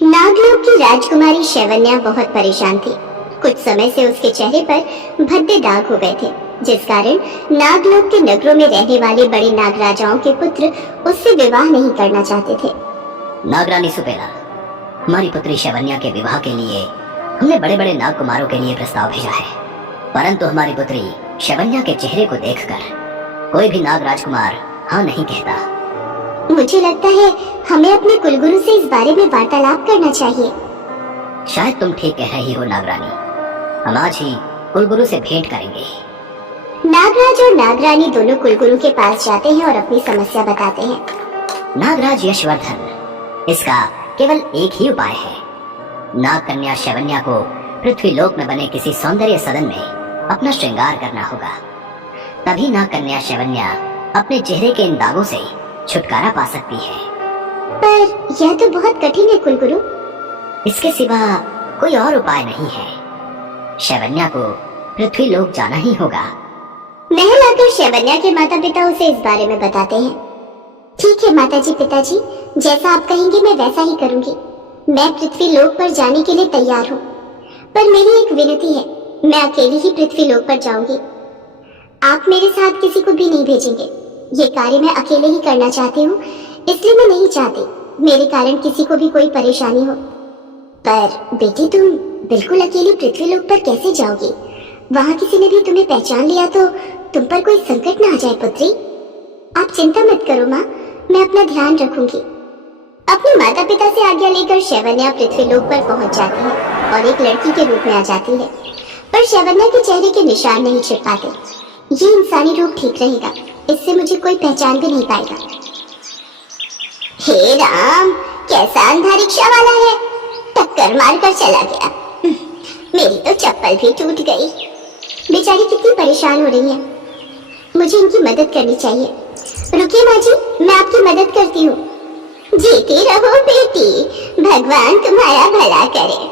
नागलोक की राजकुमारी शैवन्या बहुत परेशान थी। कुछ समय से उसके चेहरे पर भद्दे दाग हो गए थे, जिस कारण नागलोक के नगरों में रहने वाले बड़े नागराजाओं के पुत्र उससे विवाह नहीं करना चाहते थे। नागरानी सुपेला, हमारी पुत्री शैवन्या के विवाह के लिए हमने बड़े बड़े नाग कुमारों के लिए प्रस्ताव भेजा है, परंतु हमारी पुत्री शैवन्या के चेहरे को देखकर कोई भी नाग राजकुमार हाँ नहीं कहता। मुझे लगता है हमें अपने कुलगुरु से इस बारे में वार्तालाप करना चाहिए। शायद तुम ठीक कह रही हो नागरानी, हम आज ही कुलगुरु से भेंट करेंगे। नागराज और नागरानी दोनों कुलगुरु के पास जाते हैं और अपनी समस्या बताते हैं। नागराज यशवर्धन, इसका केवल एक ही उपाय है। नाग कन्या शैवन्या को पृथ्वी लोक में बने किसी सौंदर्य सदन में अपना श्रृंगार करना होगा, तभी नाग कन्या शैवन्या अपने चेहरे के इन दागों से छुटकारा पा सकती है। पर यह तो बहुत कठिन है कुलगुरु। इसके सिवा कोई और उपाय नहीं है। शैवन्या को पृथ्वी लोक जाना ही होगा। महल आकर शैवन्या के माता पिता उसे इस बारे में बताते हैं। ठीक है माताजी पिताजी, जैसा आप कहेंगे मैं वैसा ही करूंगी। मैं पृथ्वी लोक पर जाने के लिए तैयार हूँ, पर मेरी एक विनती है, मैं अकेली ही पृथ्वी लोक पर जाऊंगी। आप मेरे साथ किसी को भी नहीं भेजेंगे। ये कार्य मैं अकेले ही करना चाहती हूँ, इसलिए मैं नहीं चाहती मेरे कारण किसी को भी कोई परेशानी हो। पर बेटी, तुम बिल्कुल अकेली पृथ्वी लोक पर कैसे जाओगी? वहाँ किसी ने भी तुम्हें पहचान लिया तो तुम पर कोई संकट ना आ जाए पुत्री। आप चिंता मत करो माँ, मैं अपना ध्यान रखूंगी। अपने माता पिता से आज्ञा लेकर शैवन्या पृथ्वी लोक पर पहुंच जाती है और एक लड़की के रूप में आ जाती है, पर शैवन्या के चेहरे के निशान नहीं छिप पाते। ये इंसानी रूप ठीक रहेगा, इससे मुझे कोई पहचान भी नहीं पाएगा। हे राम, कैसा अंधा रिक्शा वाला है, टक्कर मारकर चला गया। मेरी तो चप्पल भी टूट गई। बेचारी कितनी परेशान हो रही है, मुझे इनकी मदद करनी चाहिए। रुकिए माँ जी, मैं आपकी मदद करती हूँ। जीती रहो बेटी, भगवान तुम्हारा भला करे।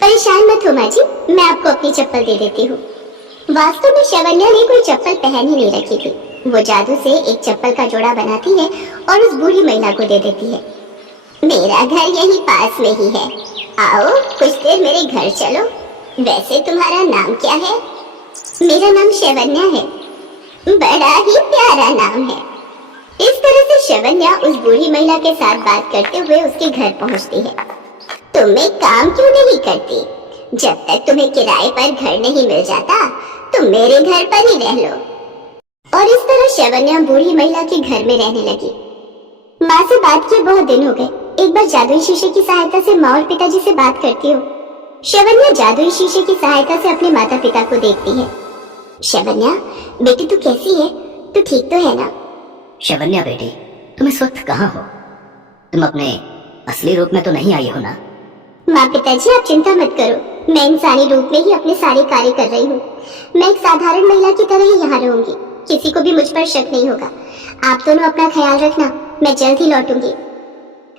परेशान मत हो माँ जी, मैं आपको अपनी चप्पल दे देती हूँ। वास्तव में शैवन्या ने कोई चप्पल पहन ही नहीं रखी थी। वो जादू से एक चप्पल का जोड़ा बनाती है और उस बूढ़ी महिला को दे देती है। मेरा घर यही पास में ही है, आओ कुछ देर मेरे घर चलो। वैसे तुम्हारा नाम क्या है? मेरा नाम शैवन्या है। बड़ा ही प्यारा नाम है। इस तरह से शैवन्या उस बूढ़ी महिला के साथ बात करते हुए उसके घर पहुंचती है। तुम एक काम क्यों नहीं करती? जब तक तुम्हें किराए पर घर नहीं मिल जाता तुम मेरे घर पर ही रह लो। और इस तरह शैवन्या बूढ़ी महिला के घर में रहने लगी। माँ से बात किए बहुत दिन हो गए। एक बार जादुई शीशे की सहायता से माँ और पिताजी से बात करती हूँ। शैवन्या जादुई शीशे की सहायता से अपने माता पिता को देखती है। शैवन्या बेटी, तू कैसी है? तू ठीक तो है ना? शैवन्या बेटी, तुम इस वक्त कहाँ हो? तुम अपने असली रूप में तो नहीं आई हो ना? माँ पिताजी आप चिंता मत करो, मैं इंसानी रूप में ही अपने सारे कार्य कर रही हूँ। मैं एक साधारण महिला की तरह ही यहाँ रहूंगी, किसी को भी मुझ पर शक नहीं होगा। आप दोनों अपना ख्याल रखना, मैं जल्द ही लौटूंगी।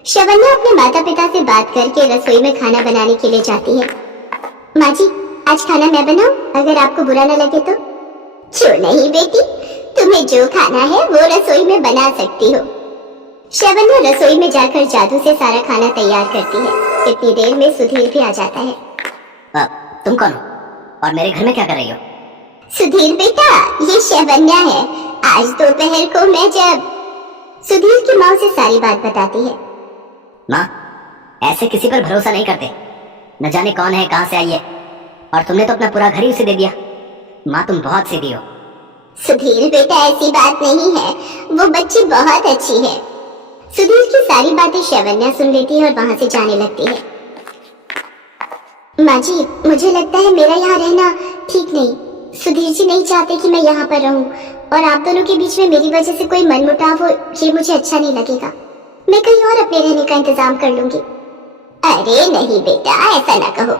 शैवन्या अपने माता पिता से बात करके रसोई में खाना बनाने के लिए जाती है। माँ जी, आज खाना मैं बनाऊं, अगर आपको बुरा न लगे तो? क्यों नहीं बेटी, तुम्हें जो खाना है वो रसोई में बना सकती हो। शैवन्या रसोई में जाकर जादू से सारा खाना तैयार करती है। इतनी देर में सुधीर भी आ जाता है। तुम कौन हो और मेरे घर में क्या कर रही हो? सुधीर बेटा, ये शैवन्या है। आज दोपहर को मैं जब सुधीर की माँ से सारी बात बताती है। माँ, ऐसे किसी पर भरोसा नहीं करते। न जाने कौन है, कहाँ से आई है, और तुमने तो अपना पूरा घर ही उसे दे दिया। माँ, तुम बहुत सीधी हो। सुधीर बेटा, ऐसी बात नहीं है, वो बच्ची बहुत अच्छी है। सुधीर की सारी बातें शैवन्या सुन लेती है और वहाँ से जाने लगती है। माँ जी, मुझे लगता है मेरा यहाँ रहना ठीक नहीं। सुधीर जी नहीं चाहते कि मैं यहाँ पर रहूं, और आप दोनों के बीच में मेरी वजह से कोई मनमुटाव हो, ये मुझे अच्छा नहीं लगेगा। मैं कहीं और अपने रहने का इंतजाम कर लूंगी। अरे नहीं बेटा, ऐसा ना कहो।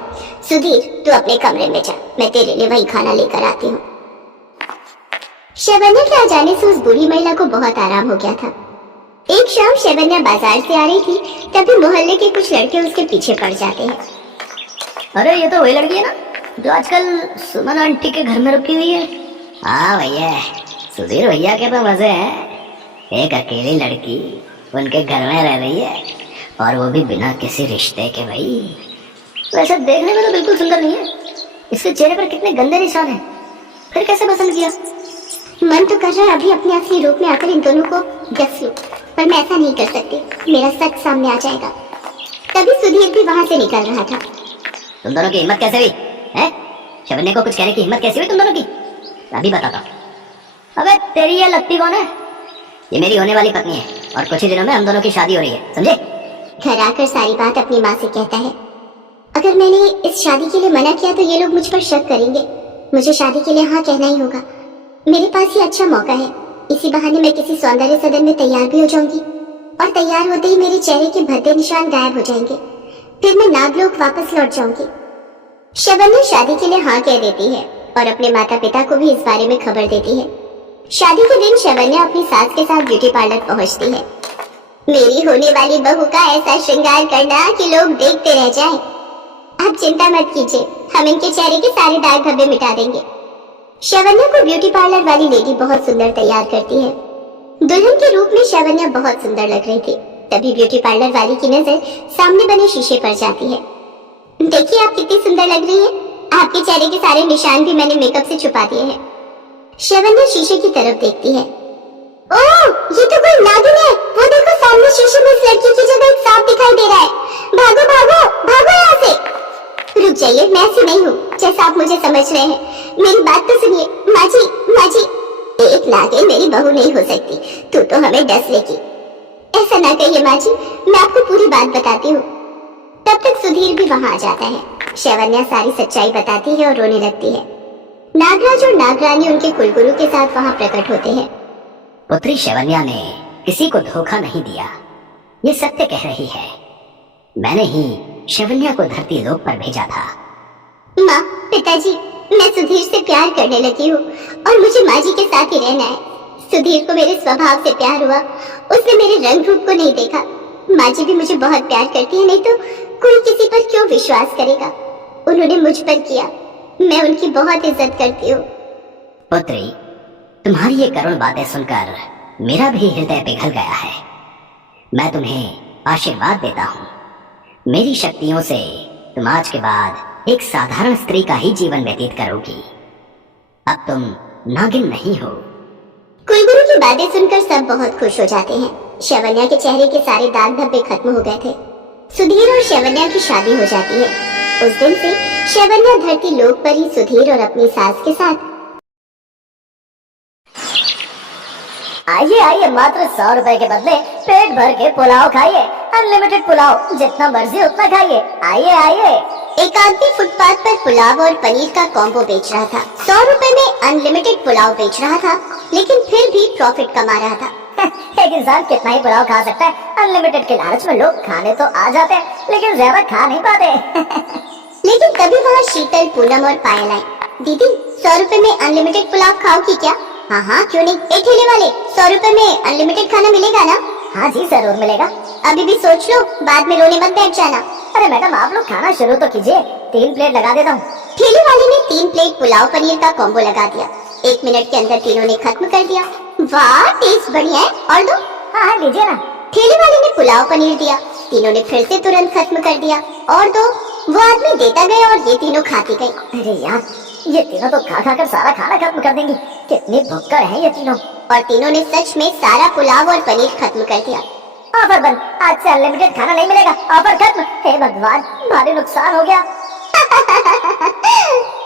सुधीर, तू अपने कमरे में जा, मैं तेरे लिए वही खाना लेकर आती हूँ। शैवन्या के आ जाने से उस बूढ़ी महिला को बहुत आराम हो गया था। एक शाम शैवन्या बाजार से आ रही थी, तभी मोहल्ले के कुछ लड़के उसके पीछे पड़ जाते हैं। अरे ये तो वही लड़की है ना जो आजकल सुमन आंटी के घर में रुकी हुई है? हाँ भैया, सुधीर भैया के तो मजे हैं। एक अकेली लड़की उनके घर में रह रही है, और वो भी बिना किसी रिश्ते के। भाई वैसे देखने में तो बिल्कुल सुंदर नहीं है, इसके चेहरे पर कितने गंदे निशान हैं। फिर कैसे पसंद किया? मन तो कर रहा है अभी अपने असली रूप में आकर इन दोनों को दस लूं, पर मैं ऐसा नहीं कर सकती, मेरा सच सामने आ जाएगा। तभी सुधीर भी वहां से निकल रहा था। तुम दोनों की हिम्मत कैसे हुई है? शबन्या को कुछ कहने की हिम्मत कैसे हुई तुम दोनों की? अभी बताता हूँ। अबे तेरी ये लगती कौन है? ये मेरी होने वाली पत्नी है और कुछ ही दिनों में हम दोनों की शादी हो रही है, समझे? घर आकर सारी बात अपनी माँ से कहता है। अगर मैंने इस शादी के लिए मना किया तो ये लोग मुझ पर शक करेंगे। मुझे शादी के लिए हाँ कहना ही होगा। मेरे पास ये अच्छा मौका है, इसी बहाने मैं किसी सौंदर्य सदन में तैयार भी हो जाऊंगी और तैयार होते ही मेरे चेहरे के भद्दे निशान गायब हो जाएंगे। फिर मैं नागलोक वापस लौट जाऊंगी। शबन्या शादी के लिए हाँ कह देती है और अपने माता पिता को भी इस बारे में खबर देती है। शादी के दिन शबन्या अपनी सास के साथ ब्यूटी पार्लर पहुंचती है। मेरी होने वाली बहू का ऐसा श्रृंगार करना कि लोग देखते रह जाएं। आप चिंता मत कीजिए, हम इनके चेहरे के सारे दाग धब्बे मिटा देंगे। शबन्या को ब्यूटी पार्लर वाली लेडी बहुत सुंदर तैयार करती है। दुल्हन के रूप में शबन्या बहुत सुंदर लग रही थी। तभी ब्यूटी पार्लर वाली की नजर सामने बने शीशे पर जाती है। देखिए आप कितनी सुंदर लग रही हैं। आपके चेहरे के सारे निशान भी मैंने मेकअप से छुपा दिए हैं। शबन्या शीशे की तरफ देखती है। ओह, ये तो कोई नागिन है। वो देखो सामने शीशे में इस लड़की की जगह एक सांप दिखाई दे रहा है। भागो भागो भागो यहाँ से। रुक जाइए, मैं ऐसी नहीं हूँ जैसा आप मुझे समझ रहे हैं। मेरी बात तो सुनिए। माँ जी, एक नागिन मेरी बहू नहीं हो सकती। तू तो हमें डस लेगी। ऐसा ना कहिए माँ जी, मैं आपको पूरी बात बताती हूँ। तब तक सुधीर भी वहाँ आ जाता है। शबन्या सारी सच्चाई बताती है और रोने लगती है। नागराज और नागरानी उनके कुलगुरु के साथ वहाँ प्रकट होते हैं। पुत्री शबन्या ने किसी को धोखा नहीं दिया, ये सत्य कह रही है। मैंने ही शबन्या को धरती लोक पर भेजा था। माँ, पिताजी, मैं सुधीर से प्यार करने लगी हूँ और मुझे माँ जी के साथ ही रहना है। सुधीर को मेरे स्वभाव से प्यार हुआ, उसने मेरे रंग रूप को नहीं देखा। माँ जी भी मुझे बहुत प्यार करती है, नहीं तो कोई किसी पर क्यों विश्वास करेगा। उन्होंने मुझ पर किया, मैं उनकी बहुत इज्जत करती हूँ। पुत्री, तुम्हारी ये करुण बातें सुनकर मेरा भी हृदय पिघल गया है। मैं तुम्हें आशीर्वाद देता हूँ। मेरी शक्तियों से तुम आज के बाद एक साधारण स्त्री का ही जीवन व्यतीत करोगी। अब तुम नागिन नहीं हो। कुलगुरु की बातें सुनकर सब बहुत खुश हो जाते हैं। शबन्या के चेहरे के सारे दाग धब्बे खत्म हो गए थे। सुधीर और शबन्या की शादी हो जाती है। उस दिन से शबन्या धरती लोक पर ही सुधीर और अपनी सास के साथ। आइए आइए, मात्र 100 रुपए के बदले पेट भर के पुलाव खाइए। अनलिमिटेड पुलाव, जितना मर्जी उतना खाइए। आइए आइए। एक आदमी फुटपाथ पर पुलाव और पनीर का कॉम्बो बेच रहा था। 100 रुपए में अनलिमिटेड पुलाव बेच रहा था, लेकिन फिर भी प्रॉफिट कमा रहा था। एक इंसान कितना ही पुलाव खा सकता है? अनलिमिटेड के लालच में लोग खाने तो आ जाते हैं, लेकिन ज्यादा खा नहीं पाते। लेकिन तभी वहाँ शीतल, पूनम और पायल आए। दीदी, 100 रुपए में अनलिमिटेड पुलाव खाओगी क्या? हाँ हाँ, क्यों नहीं। एक ठेले वाले, 100 रुपए में अनलिमिटेड खाना मिलेगा ना? हाँ जी, जरूर मिलेगा। अभी भी सोच लो, बाद में रोने मत बैठ जाना। अरे मैडम, आप लोग खाना शुरू तो कीजिए, 3 प्लेट लगा देता हूँ। ठेले वाले ने 3 प्लेट पुलाव पनीर का कॉम्बो लगा दिया। 1 मिनट के अंदर तीनों ने खत्म कर दिया। वाह, टेस्ट बढ़िया है, और दो। हाँ लीजिए ना। ठेले वाले ने पुलाव पनीर दिया। तीनों ने फिर से तुरंत खत्म कर दिया। और दो। वो आदमी देता गया और ये तीनों खाती गई। अरे यार, ये तीनों तो खा खा कर सारा खाना खत्म कर देंगी। कितनी भुक्कड़ हैं ये तीनों। और तीनों ने सच में सारा पुलाव और पनीर खत्म कर दिया। ऑफर बंद, आज से अनलिमिटेड खाना नहीं मिलेगा। ऑफर खत्म। हे भगवान, भारी नुकसान हो गया।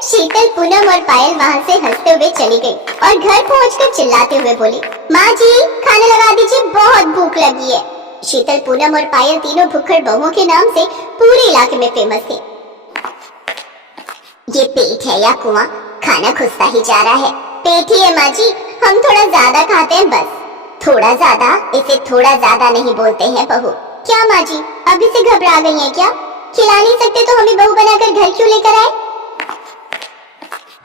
शीतल, पूनम और पायल वहाँ से हंसते हुए चली गई और घर पहुँचकर चिल्लाते हुए बोली, माँ जी, खाना लगा दीजिए, बहुत भूख लगी है। शीतल, पूनम और पायल तीनों भुक्कड़ बहुओं के नाम से पूरे इलाके में फेमस थे। ये पेट है या कुआं, खाना खुसता ही जा रहा है। पेट ही है माँ जी, हम थोड़ा ज्यादा खाते हैं बस। थोड़ा ज्यादा, इसे थोड़ा ज्यादा नहीं बोलते हैं बहू। क्या माँ जी, अभी से घबरा गई हैं क्या? खिला नहीं सकते तो हमें बहू बनाकर घर क्यों लेकर आए?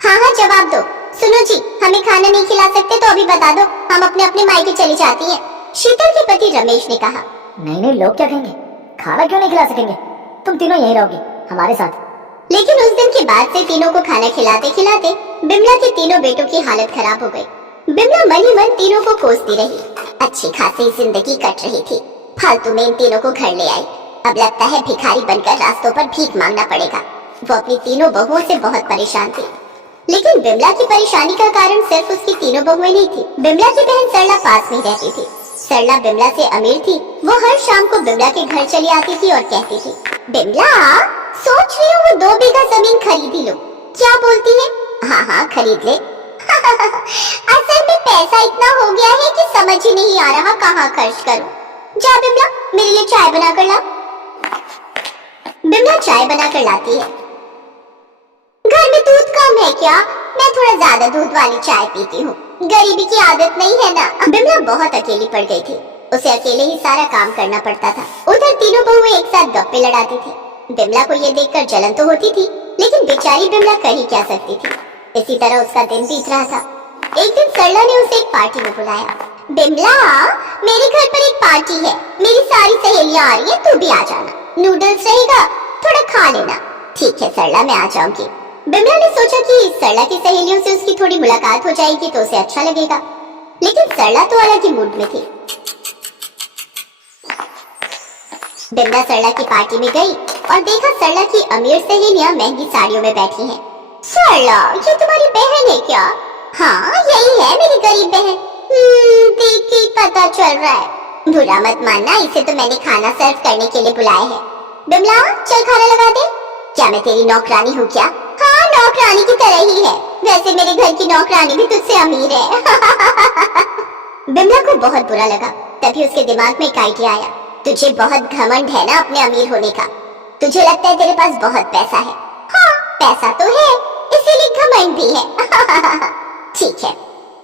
हाँ हाँ, जवाब दो। सुनो जी, हमें खाना नहीं खिला सकते तो अभी बता दो, हम अपने अपने मायके चली जाती हैं। शीतल के पति रमेश ने कहा, नहीं नहीं, लोग क्या कहेंगे? खाना क्यों नहीं खिला सकेंगे? तुम तीनों यहीं रहोगी हमारे साथ। लेकिन उस दिन के बाद से तीनों को खाना खिलाते खिलाते बिमला के तीनों बेटों की हालत खराब हो गई। बिमला मन ही मन तीनों को कोसती रही। अच्छी खासी जिंदगी कट रही थी। फालतू में इन तीनों को घर ले आई। अब लगता है भिखारी बनकर रास्तों पर भीख मांगना पड़ेगा। वो अपनी तीनों बहुओं से बहुत परेशान थी, लेकिन बिमला की परेशानी का कारण सिर्फ उसकी तीनों बहुएं नहीं थी। बिमला की बहन सरला पास में रहती थी। सरला बिमला से अमीर थी। वो हर शाम को बिमला के घर चली आती थी और कहती थी, बिमला सोच रही हूँ वो 2 बीघा जमीन खरीद ही लो, क्या बोलती है? हाँ हाँ खरीद ले। असल में पैसा इतना हो गया है कि समझ ही नहीं आ रहा कहाँ खर्च करूँ। जा बिमला मेरे लिए चाय बना कर ला। बिमला चाय बना कर लाती है। घर में दूध कम है क्या? मैं थोड़ा ज्यादा दूध वाली चाय पीती हूँ, गरीबी की आदत नहीं है ना। बिमला बहुत अकेली पड़ गई थी। उसे अकेले ही सारा काम करना पड़ता था। उधर तीनों बहुएं एक साथ गप्पे लड़ाती थी। बिमला को ये देखकर जलन तो होती थी, लेकिन बेचारी बिमला कर ही क्या सकती थी। इसी तरह उसका दिन बीत रहा था। एक दिन सरला ने उसे एक पार्टी में बुलाया। बिमला मेरे घर पर एक पार्टी है, मेरी सारी सहेलियां आ रही है, तू भी आ जाना। नूडल्स रहेगा, थोड़ा खा लेना। ठीक है सरला मैं आ जाऊंगी। बिमला ने सोचा कि सरला की सहेलियों से उसकी थोड़ी मुलाकात हो जाएगी तो उसे अच्छा लगेगा, लेकिन सरला तो अलग ही मूड में थी। बिमला सरला की पार्टी में गई और देखा सरला की अमीर सहेलियां महंगी साड़ियों में बैठी हैं। सरला ये तुम्हारी बहन है क्या? हाँ यही है मेरी गरीब बहन। देख के पता चल रहा है। बुरा मत मानना, इसे तो मैंने खाना सर्व करने के लिए बुलाया है। बिमला चल खाना लगा दे। क्या मैं तेरी नौकरानी हूँ क्या? हाँ नौकरानी की तरह ही है, वैसे मेरे घर की नौकरानी भी तुझसे अमीर है। बिमला को बहुत बुरा लगा। तभी उसके दिमाग में एक आइडिया आया। तुझे बहुत घमंड है ना अपने अमीर होने का, तुझे लगता है तेरे पास बहुत पैसा है। हाँ पैसा तो है, इसीलिए घमंड भी है। ठीक है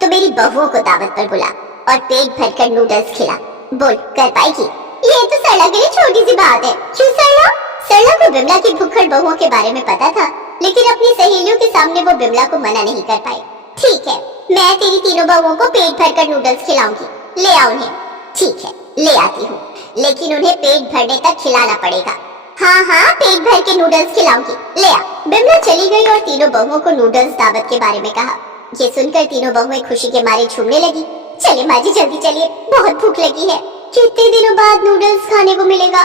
तो मेरी बहुओं को दावत पर बुला और पेट भरकर नूडल्स खिला। बोल कर पाएगी? ये तो सरला के लिए छोटी सी बात है। क्यों सरला? सरला को बिमला की भुक्खड़ बहुओं के बारे में पता था, लेकिन अपनी सहेलियों के सामने वो बिमला को मना नहीं कर पाई। ठीक है मैं तेरी तीनों बहुओं को पेट भरकर नूडल्स खिलाऊंगी, ले आओ उन्हें। ठीक है ले आती हूँ, लेकिन उन्हें पेट भरने तक खिलाना पड़ेगा। हाँ हाँ पेट भर के नूडल्स खिलाऊंगी, ले आ। बिमला चली गई और तीनों बहुओं को नूडल्स दावत के बारे में कहा। ये सुनकर तीनों बहुएं खुशी के मारे झूमने लगी। चलिए माँ जी जल्दी चलिए, बहुत भूख लगी है, कितने दिनों बाद नूडल्स खाने को मिलेगा।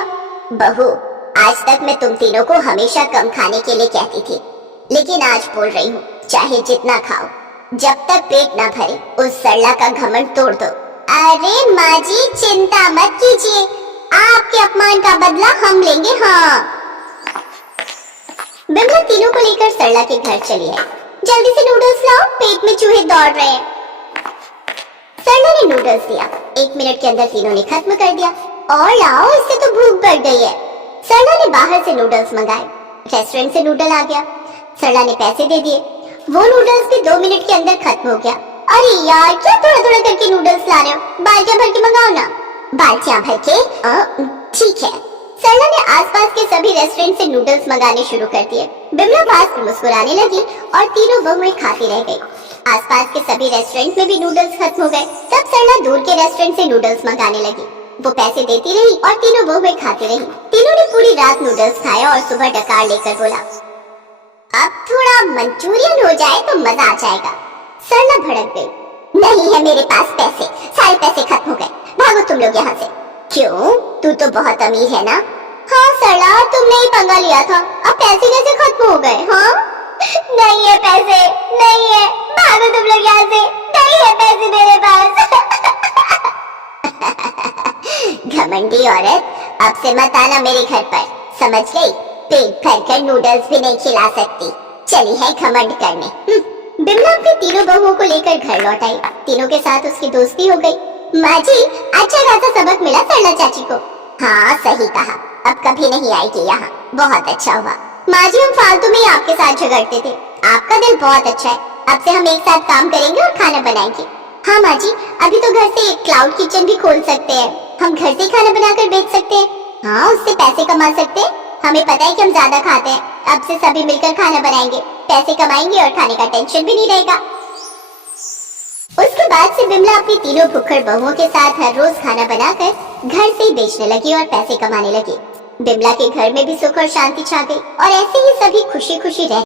बहू आज तक मैं तुम तीनों को हमेशा कम खाने के लिए कहती थी, लेकिन आज बोल रही हूँ चाहे जितना खाओ, जब तक पेट ना भरे उस सरला का घमंड तोड़ दो। अरे माँ जी चिंता मत कीजिए, आपके अपमान का बदला हम लेंगे। हाँ बिमला तीनों को लेकर सरला के घर चली है। जल्दी से नूडल्स लाओ, पेट में चूहे दौड़ रहे हैं। सरला ने नूडल्स दिया। 1 मिनट के अंदर तीनों ने खत्म कर दिया। और लाओ, इससे तो भूख बढ़ गई है। सरला ने बाहर से नूडल्स मंगाए। रेस्टोरेंट से नूडल आ गया। सरला ने पैसे दे दिए। वो नूडल्स भी 2 मिनट के अंदर खत्म हो गया। अरे यार क्या थोड़ा थोड़ा करके नूडल्स ला रहे हो, बाल्टियां भर के मंगाओ ना। बाल्टियां भर के? ठीक है। सरला ने आसपास के सभी रेस्टोरेंट से नूडल्स मंगाने शुरू कर दिए। बिमला पास में मुस्कुराने लगी और तीनों बहुएं खाती रह गई। आसपास के सभी रेस्टोरेंट में भी नूडल्स खत्म हो गए। तब सरला दूर के रेस्टोरेंट से नूडल्स मंगाने लगी। वो पैसे देती रही और तीनों बहुएं खाती रही। तीनों ने पूरी रात नूडल्स खाया और सुबह डकार लेकर बोला, अब थोड़ा मंचूरियन हो जाए तो मजा आ जाएगा। सरला भड़क गई। नहीं है मेरे पास पैसे, सारे पैसे खत्म हो गए, भागो तुम लोग यहाँ से। क्यों? तू तो बहुत अमीर है ना। हाँ सरला तुमने ही पंगा लिया था, अब पैसे कैसे खत्म हो गए? हाँ नहीं है पैसे, नहीं है, भागो तुम लोग यहाँ से, नहीं है पैसे मेरे पास। घमंडी औरत, अब से मत आना मेरे घर पर, समझ गई? पेट भरकर नूडल्स भी नहीं खिला सकती, चली है घमंड करने। बिमला अपनी तीनों बहुओं को लेकर घर लौट आई। तीनों के साथ उसकी दोस्ती हो गई। माँ जी अच्छा खासा सबक मिला सरला चाची को। हाँ सही कहा, अब कभी नहीं आएगी यहाँ, बहुत अच्छा हुआ। माँ जी हम फालतू में ही आपके साथ झगड़ते थे, आपका दिल बहुत अच्छा है, अब से हम एक साथ काम करेंगे और खाना बनाएंगे। हाँ माँ जी अभी तो घर से क्लाउड किचन भी खोल सकते हैं, हम घर से खाना बनाकर बेच सकते हैं। हाँ उससे पैसे कमा सकते हैं, हमें पता है कि हम ज्यादा खाते हैं, अब से सभी मिलकर खाना बनाएंगे, पैसे कमाएंगे और खाने का टेंशन भी नहीं रहेगा। उसके बाद से बिमला अपनी तीनों भुक्खड़ बहुओं के साथ हर रोज खाना बनाकर घर से ही बेचने लगी और पैसे कमाने लगी। बिमला के घर में भी सुख और शांति छा गई और ऐसे ही सभी खुशी खुशी रह